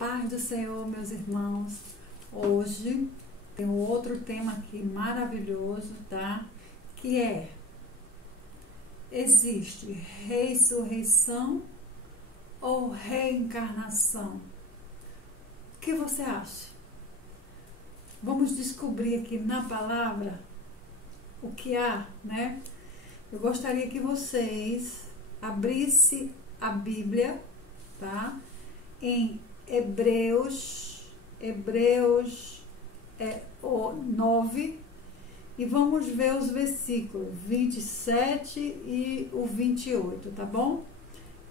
Paz do Senhor, meus irmãos. Hoje tem outro tema aqui maravilhoso, tá? Que é: existe ressurreição ou reencarnação? O que você acha? Vamos descobrir aqui na palavra o que há, né? Eu gostaria que vocês abrissem a Bíblia, tá? Em Hebreus 9, e vamos ver os versículos 27 e o 28, tá bom?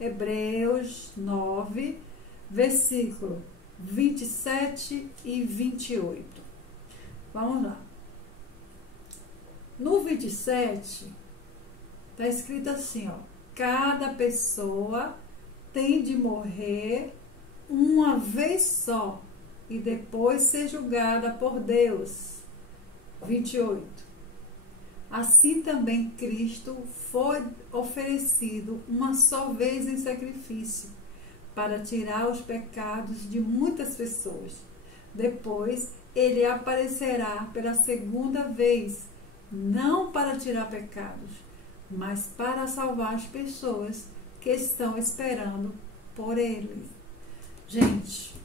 Hebreus 9, versículo 27 e 28. Vamos lá. No 27, está escrito assim, ó: cada pessoa tem de morrer uma vez só e depois ser julgada por Deus. 28. Assim também Cristo foi oferecido uma só vez em sacrifício para tirar os pecados de muitas pessoas. Depois ele aparecerá pela segunda vez, não para tirar pecados, mas para salvar as pessoas que estão esperando por ele. Gente,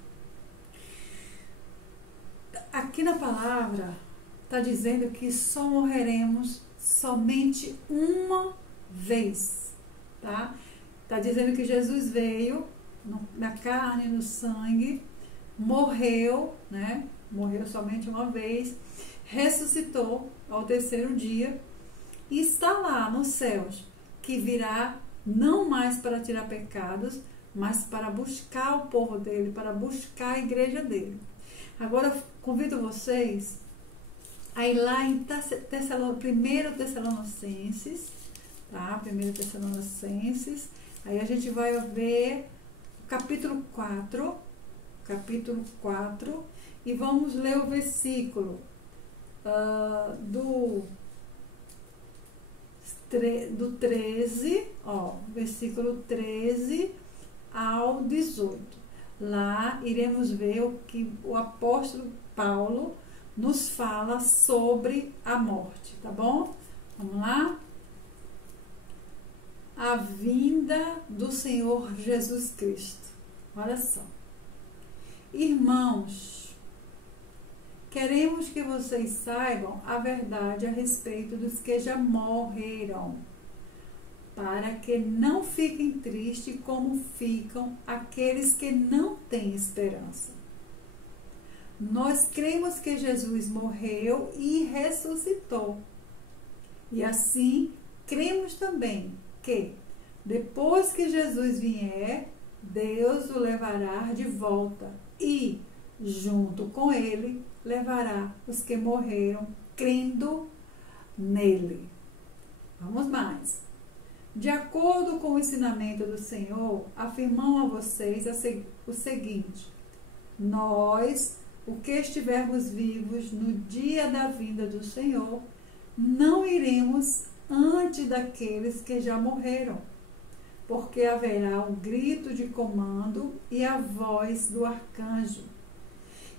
aqui na palavra está dizendo que só morreremos somente uma vez, tá? Está dizendo que Jesus veio na carne e no sangue, morreu, né? Morreu somente uma vez, ressuscitou ao terceiro dia e está lá nos céus, que virá não mais para tirar pecados, mas para buscar o povo dele, para buscar a igreja dele. Agora, convido vocês a ir lá em 1 Tessalonicenses, tá? 1 Tessalonicenses, aí a gente vai ver o capítulo 4, e vamos ler o versículo do 13, ó, versículo 13 ao 18. Lá iremos ver o que o apóstolo Paulo nos fala sobre a morte, tá bom? Vamos lá? A vinda do Senhor Jesus Cristo. Olha só. Irmãos, queremos que vocês saibam a verdade a respeito dos que já morreram, para que não fiquem tristes como ficam aqueles que não têm esperança. Nós cremos que Jesus morreu e ressuscitou. E assim, cremos também que, depois que Jesus vier, Deus o levará de volta e, junto com ele, levará os que morreram crendo nele. Vamos mais. De acordo com o ensinamento do Senhor, afirmamos a vocês o seguinte: nós, o que estivermos vivos no dia da vinda do Senhor, não iremos antes daqueles que já morreram, porque haverá um grito de comando e a voz do arcanjo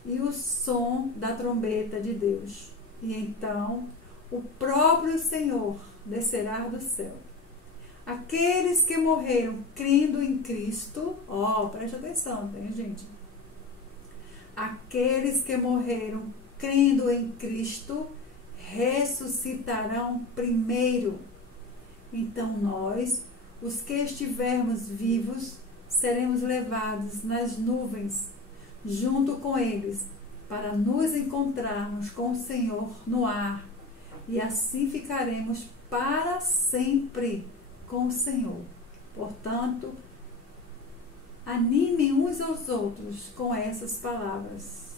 e o som da trombeta de Deus. E então o próprio Senhor descerá do céu. Aqueles que morreram crendo em Cristo, ó, preste atenção, tem gente. Aqueles que morreram crendo em Cristo ressuscitarão primeiro. Então nós, os que estivermos vivos, seremos levados nas nuvens, junto com eles, para nos encontrarmos com o Senhor no ar, e assim ficaremos para sempre com o Senhor. Portanto, animem uns aos outros com essas palavras,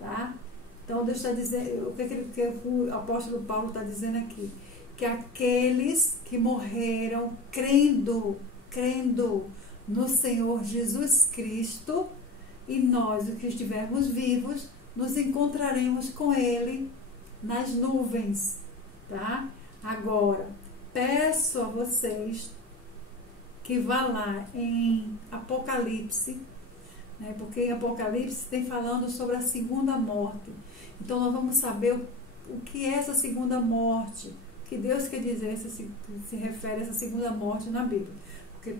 tá? Então, Deus está dizendo, o que o apóstolo Paulo está dizendo aqui? Que aqueles que morreram crendo no Senhor Jesus Cristo, e nós, os que estivermos vivos, nos encontraremos com ele nas nuvens, tá? Agora, peço a vocês que vá lá em Apocalipse né? Porque em Apocalipse tem falando sobre a segunda morte. Então nós vamos saber o que é essa segunda morte, o que Deus quer dizer se refere a essa segunda morte na Bíblia. Porque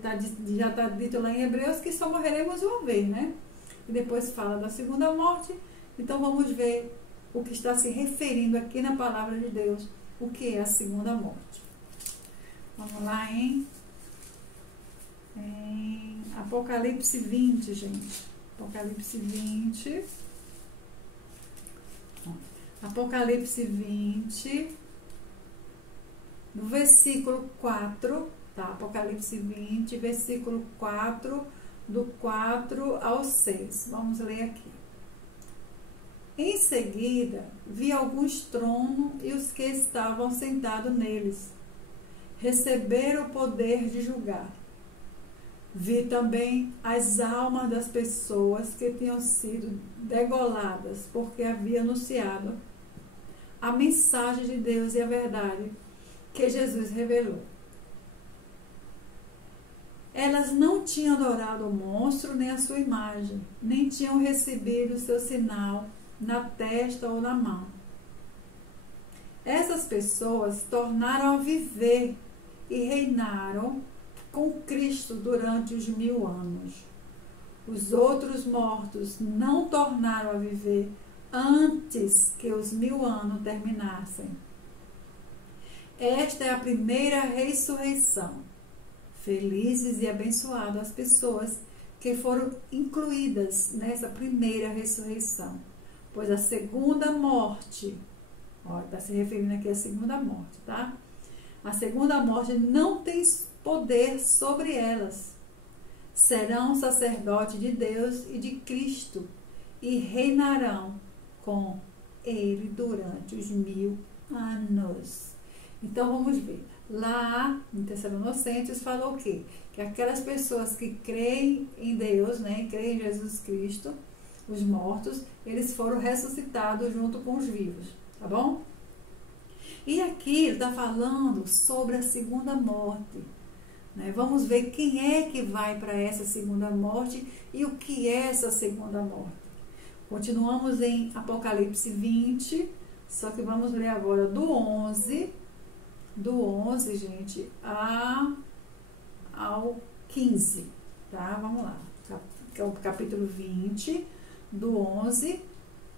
já está dito lá em Hebreus que só morreremos uma vez, né? E depois fala da segunda morte. Então vamos ver o que está se referindo aqui na palavra de Deus, o que é a segunda morte. Vamos lá em Apocalipse 20, gente. Apocalipse 20. Apocalipse 20, no versículo 4, tá? Apocalipse 20, versículo 4, do 4 ao 6. Vamos ler aqui. Em seguida, vi alguns tronos e os que estavam sentados neles receberam o poder de julgar. Vi também as almas das pessoas que tinham sido degoladas, porque havia anunciado a mensagem de Deus e a verdade que Jesus revelou. Elas não tinham adorado o monstro nem a sua imagem, nem tinham recebido o seu sinal na testa ou na mão. Essas pessoas tornaram a viver e reinaram com Cristo durante os 1000 anos. Os outros mortos não tornaram a viver antes que os 1000 anos terminassem. Esta é a primeira ressurreição. Felizes e abençoadas as pessoas que foram incluídas nessa primeira ressurreição. Pois a segunda morte, está se referindo aqui à segunda morte, tá? A segunda morte não tem poder sobre elas. Serão sacerdotes de Deus e de Cristo e reinarão com ele durante os 1000 anos. Então vamos ver. Lá em Tessalonicenses falou o quê? Que aquelas pessoas que creem em Deus, né, creem em Jesus Cristo, os mortos, eles foram ressuscitados junto com os vivos, tá bom? E aqui ele está falando sobre a segunda morte, né? Vamos ver quem é que vai para essa segunda morte e o que é essa segunda morte. Continuamos em Apocalipse 20, só que vamos ler agora do 11, gente, ao 15, tá? Vamos lá, é o capítulo 20, do 11,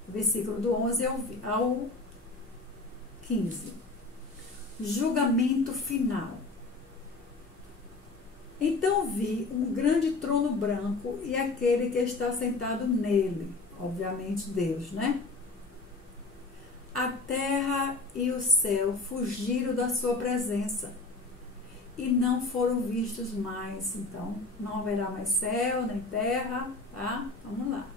versículo do 11 ao 15. Julgamento final. Então vi um grande trono branco e aquele que está sentado nele, obviamente Deus, né? A terra e o céu fugiram da sua presença e não foram vistos mais. Então, não haverá mais céu nem terra, tá? Vamos lá.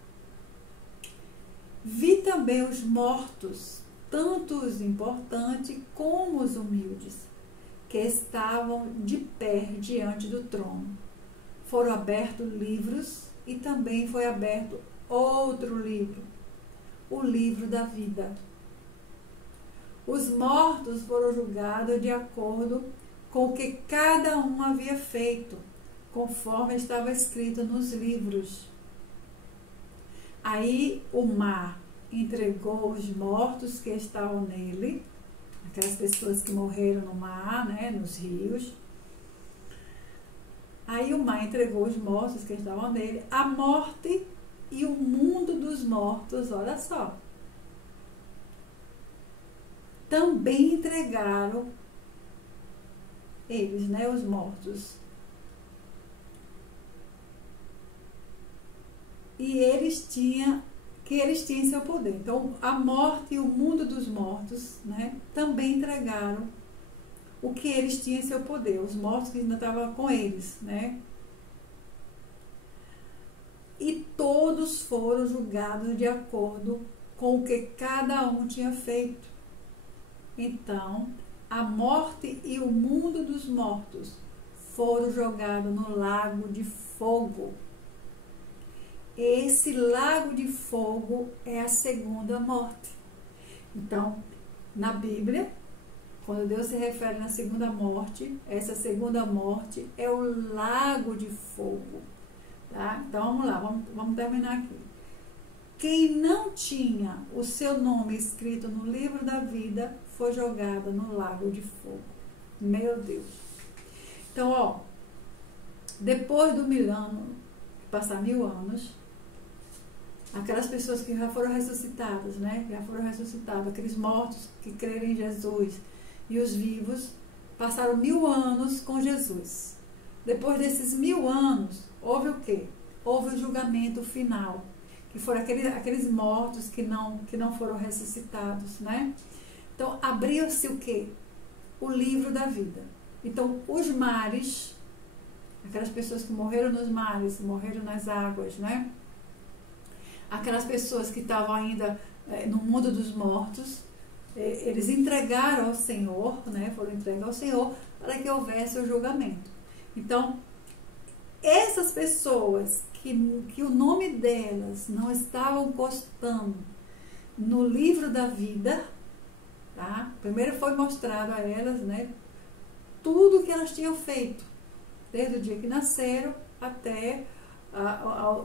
Vi também os mortos, tanto os importantes como os humildes, que estavam de pé diante do trono. Foram abertos livros e também foi aberto outro livro, o livro da vida. Os mortos foram julgados de acordo com o que cada um havia feito, conforme estava escrito nos livros. Aí o mar entregou os mortos que estavam nele, aquelas pessoas que morreram no mar, né, nos rios. Aí o mar entregou os mortos que estavam nele, a morte e o mundo dos mortos, olha só. Também entregaram eles, né, os mortos. E eles tinham seu poder. Então, a morte e o mundo dos mortos, né, também entregaram o que eles tinham em seu poder, os mortos que ainda estavam com eles, né? E todos foram julgados de acordo com o que cada um tinha feito. Então, a morte e o mundo dos mortos foram jogados no lago de fogo. Esse lago de fogo é a segunda morte. Então, na Bíblia, quando Deus se refere na segunda morte, essa segunda morte é o lago de fogo. Tá? Então vamos lá, vamos terminar aqui. Quem não tinha o seu nome escrito no livro da vida foi jogado no lago de fogo. Meu Deus. Então, ó, depois do passar 1000 anos, aquelas pessoas que já foram ressuscitadas, né? Já foram ressuscitados, aqueles mortos que creram em Jesus e os vivos, passaram 1000 anos com Jesus. Depois desses 1000 anos, houve o quê? Houve o julgamento final, que foram aqueles mortos que não foram ressuscitados, né? Então, abriu-se o quê? O livro da vida. Então, os mares, aquelas pessoas que morreram nos mares, morreram nas águas, né? Aquelas pessoas que estavam ainda no mundo dos mortos, eles entregaram ao Senhor, né? Foram entregues ao Senhor para que houvesse o julgamento. Então, essas pessoas que o nome delas não estavam constando no livro da vida, tá? Primeiro foi mostrado a elas, né, tudo que elas tinham feito, desde o dia que nasceram até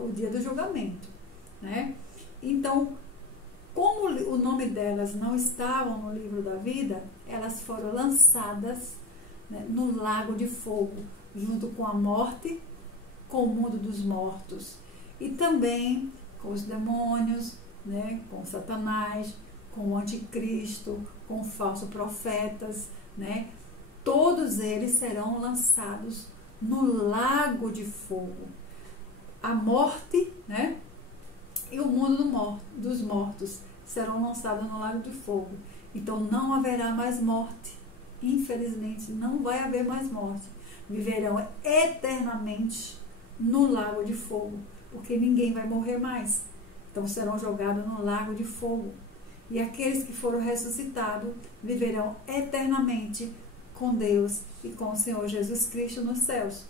o dia do julgamento, né? Então, como o nome delas não estavam no livro da vida, elas foram lançadas, né, no lago de fogo, junto com a morte, com o mundo dos mortos e também com os demônios, né, com Satanás, com o anticristo, com falsos profetas, né? Todos eles serão lançados no lago de fogo. A morte, né, e o mundo dos mortos serão lançados no lago de fogo. Então não haverá mais morte. Infelizmente não vai haver mais morte. Viverão eternamente no lago de fogo, porque ninguém vai morrer mais. Então serão jogados no lago de fogo. E aqueles que foram ressuscitados viverão eternamente com Deus e com o Senhor Jesus Cristo nos céus.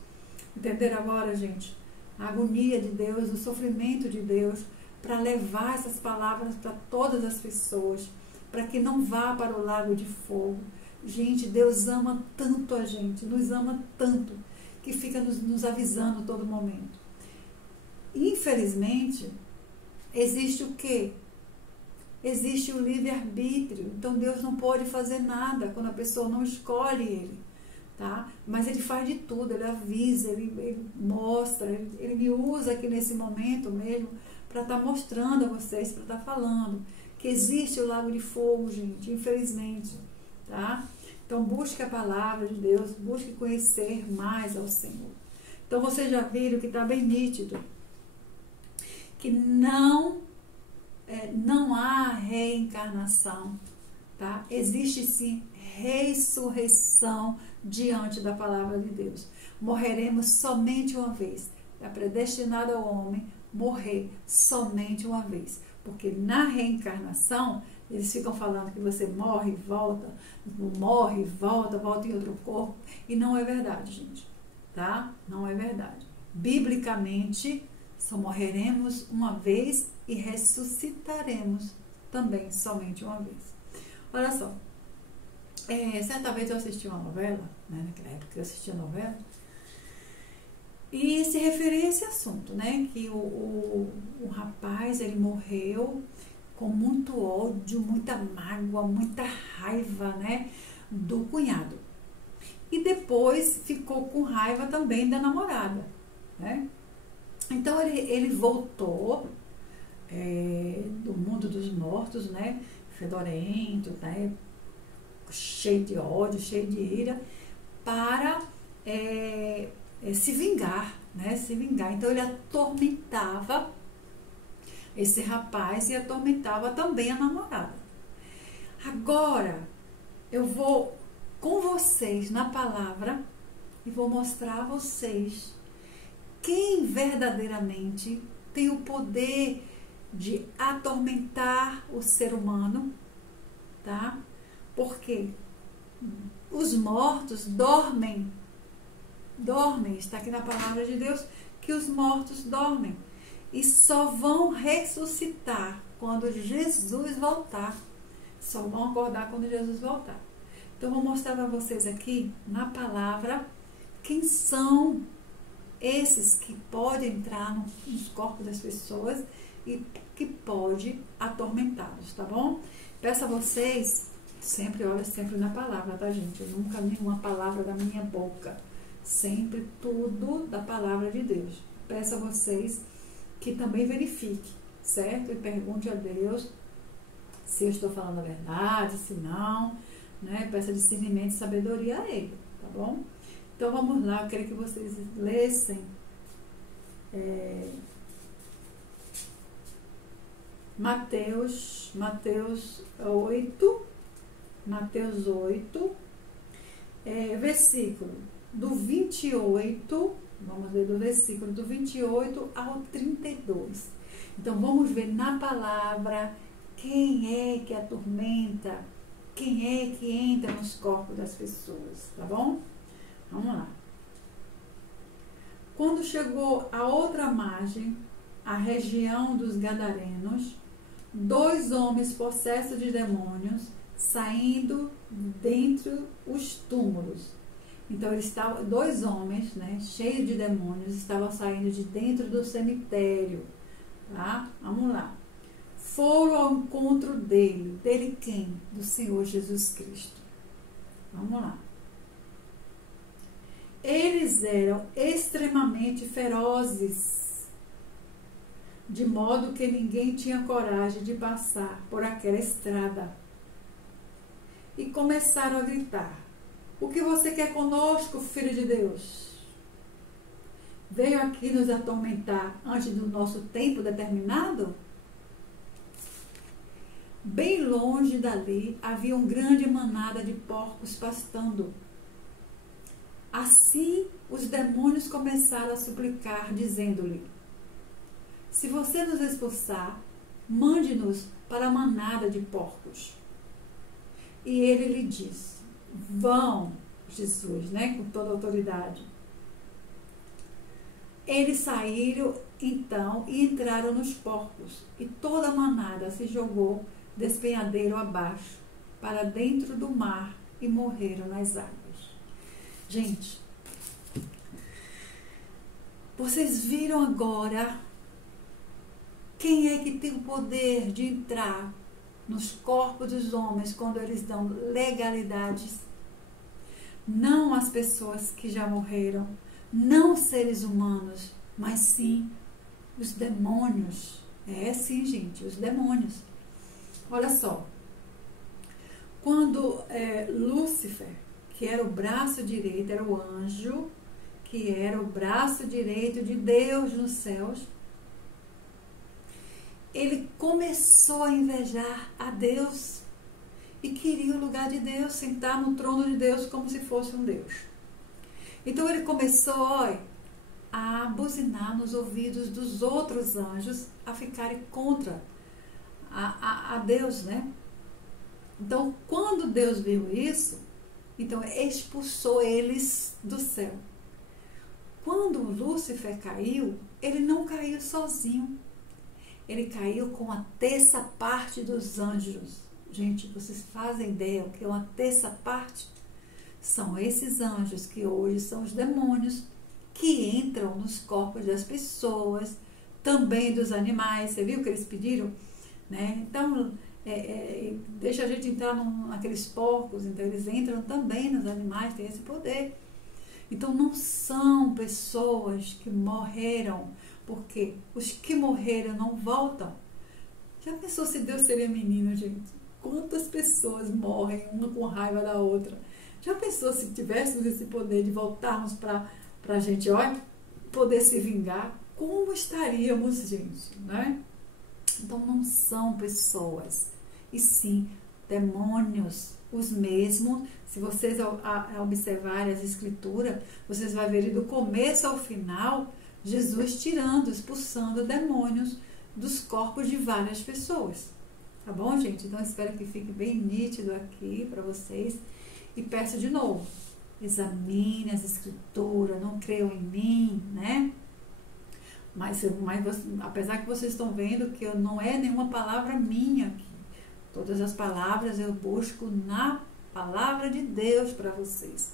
Entenderam agora, gente? A agonia de Deus, o sofrimento de Deus, para levar essas palavras para todas as pessoas, para que não vá para o lago de fogo. Gente, Deus ama tanto a gente, nos ama tanto, que fica nos avisando a todo momento. Infelizmente, existe o quê? Existe o livre-arbítrio. Então, Deus não pode fazer nada quando a pessoa não escolhe Ele, tá? Mas Ele faz de tudo, Ele avisa, Ele mostra, Ele me usa aqui nesse momento mesmo para estar mostrando a vocês, para estar falando que existe o lago de fogo, gente, infelizmente, tá? Então, busque a palavra de Deus, busque conhecer mais ao Senhor. Então, vocês já viram que está bem nítido que não há reencarnação, tá? Existe sim ressurreição diante da palavra de Deus. Morreremos somente uma vez. É predestinado ao homem morrer somente uma vez. Porque na reencarnação, eles ficam falando que você morre e volta, volta em outro corpo. E não é verdade, gente. Tá? Não é verdade. Biblicamente, só morreremos uma vez e ressuscitaremos também somente uma vez. Olha só, certa vez eu assisti uma novela, né, naquela época eu assistia novela, e se referia a esse assunto, né, que o rapaz, ele morreu com muito ódio, muita mágoa, muita raiva, né, do cunhado. E depois ficou com raiva também da namorada, né. Então ele voltou do mundo dos mortos, né, fedorento, né, cheio de ódio, cheio de ira, para se vingar, né, se vingar. Então ele atormentava esse rapaz e atormentava também a namorada. Agora eu vou com vocês na palavra e vou mostrar a vocês quem verdadeiramente tem o poder de atormentar o ser humano, tá? Porque os mortos dormem, está aqui na palavra de Deus que os mortos dormem e só vão ressuscitar quando Jesus voltar, só vão acordar quando Jesus voltar. Então, eu vou mostrar para vocês aqui na palavra quem são esses que podem entrar nos corpos das pessoas e que pode atormentá-los, tá bom? Peço a vocês, olha sempre na palavra, tá, gente? Eu nunca nenhuma palavra da minha boca, sempre tudo da palavra de Deus. Peço a vocês que também verifique, certo? E pergunte a Deus se eu estou falando a verdade, se não, né? Peça discernimento e sabedoria a Ele, tá bom? Então vamos lá, eu queria que vocês lessem Mateus 8, versículo do 28, vamos ler do versículo do 28 ao 32. Então vamos ver na palavra quem é que atormenta, quem é que entra nos corpos das pessoas, tá bom? Vamos lá. Quando chegou à outra margem, a região dos Gadarenos, 2 homens possessos de demônios saindo dentre os túmulos. Então, eles estavam, 2 homens, né, cheios de demônios, estavam saindo de dentro do cemitério. Tá? Vamos lá. Foram ao encontro dele. Dele quem? Do Senhor Jesus Cristo. Vamos lá. Eles eram extremamente ferozes, de modo que ninguém tinha coragem de passar por aquela estrada. E começaram a gritar: o que você quer conosco, Filho de Deus? Veio aqui nos atormentar antes do nosso tempo determinado? Bem longe dali havia uma grande manada de porcos pastando. Assim, os demônios começaram a suplicar, dizendo-lhe: se você nos expulsar, mande-nos para a manada de porcos. E ele lhe disse: vão, Jesus, né, com toda a autoridade. Eles saíram então e entraram nos porcos, e toda a manada se jogou despenhadeiro abaixo, para dentro do mar, e morreram nas águas. Gente, vocês viram agora quem é que tem o poder de entrar nos corpos dos homens quando eles dão legalidades? Não as pessoas que já morreram, não os seres humanos, mas sim os demônios. Sim, gente, os demônios. Olha só, quando Lúcifer, que era o braço direito, era o anjo, que era o braço direito de Deus nos céus, ele começou a invejar a Deus e queria o lugar de Deus, sentar no trono de Deus como se fosse um Deus. Então ele começou a buzinar nos ouvidos dos outros anjos, a ficarem contra a Deus, né? Então, quando Deus viu isso, então expulsou eles do céu. Quando Lúcifer caiu, ele não caiu sozinho. Ele caiu com a terça parte dos anjos. Gente, vocês fazem ideia o que é uma terça parte? São esses anjos que hoje são os demônios que entram nos corpos das pessoas, também dos animais. Você viu que eles pediram? Né? Então, deixa a gente entrar naqueles porcos, então eles entram também nos animais, têm esse poder. Então, não são pessoas que morreram, porque os que morreram não voltam. Já pensou se Deus seria menino, gente? Quantas pessoas morrem, uma com raiva da outra? Já pensou se tivéssemos esse poder de voltarmos para a gente, olha, poder se vingar? Como estaríamos, gente, né? Então, não são pessoas, e sim demônios, os mesmos. Se vocês observarem as escrituras, vocês vão ver do começo ao final, Jesus tirando, expulsando demônios dos corpos de várias pessoas. Tá bom, gente? Então, espero que fique bem nítido aqui para vocês. E peço de novo, examine as escrituras, não creiam em mim, né? Mas apesar que vocês estão vendo que não é nenhuma palavra minha aqui. Todas as palavras eu busco na palavra de Deus para vocês.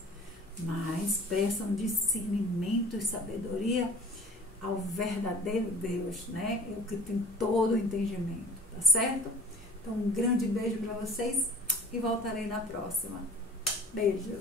mas peçam discernimento e sabedoria ao verdadeiro Deus, né? É o que tem todo o entendimento, tá certo? Então, um grande beijo para vocês e voltarei na próxima. Beijo!